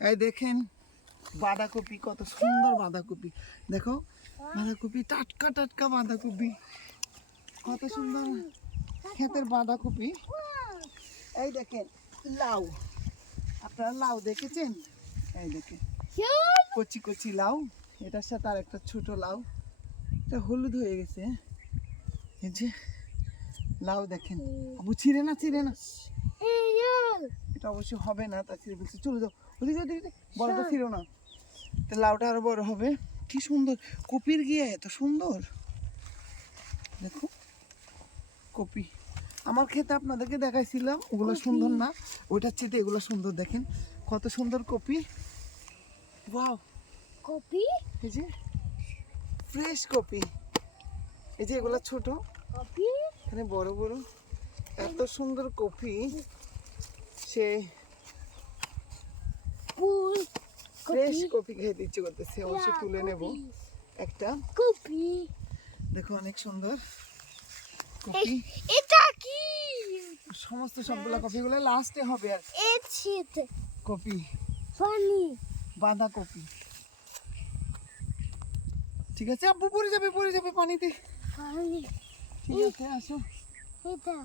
এই দেখেন বাঁধাকপি, কত সুন্দর বাঁধাকপি। দেখো বাঁধাকপি, টাটকা টাটকা বাঁধাকপি, কত সুন্দর ক্ষেতের বাঁধাকপি। এই দেখেন লাউ, আপনারা লাউ দেখেছেন? এই দেখেন কচি কচি লাউ, এটার সাথে আর একটা ছোট লাউ, এটা হলুদ হয়ে গেছে। এই যে লাউ দেখেন, আবু ছিঁড়ে না, ছিঁড়ে না, এটা অবশ্যই হবে না, তা ছিঁড়ে বলছে চলে যাও ওদিকে ওদিকে, বড়টা ছিল না, তো লাউটা আরো বড় হবে। কি সুন্দর কপির গিয়ে, এত সুন্দর। দেখো কপি, আমার ক্ষেতে আপনাদেরকে দেখাইছিলাম, ওগুলো সুন্দর না, ওইটার চেয়ে এগুলো সুন্দর। দেখেন কত সুন্দর কপি, ওয়াও কপি, এই যে ফ্রেশ কপি, এই যে এগুলো ছোট, কপি, এখানে বড় বড়, এত সুন্দর কপি। সে ফুল, ফ্রেশ কপি খেতে ইচ্ছে করতেছে, অবশ্যই তুলে নেব একটা। কপি। দেখো অনেক সুন্দর কপি, এটা কি? সমস্ত সবগুলা কপিগুলো লাস্টে হবে। আর এটা কপি, ফানি, বাঁধাকপি, ঠিক আছে আব্বু, পড়ে যাবে পানিতে। ফানি। ঠিক আছে আসো। এটা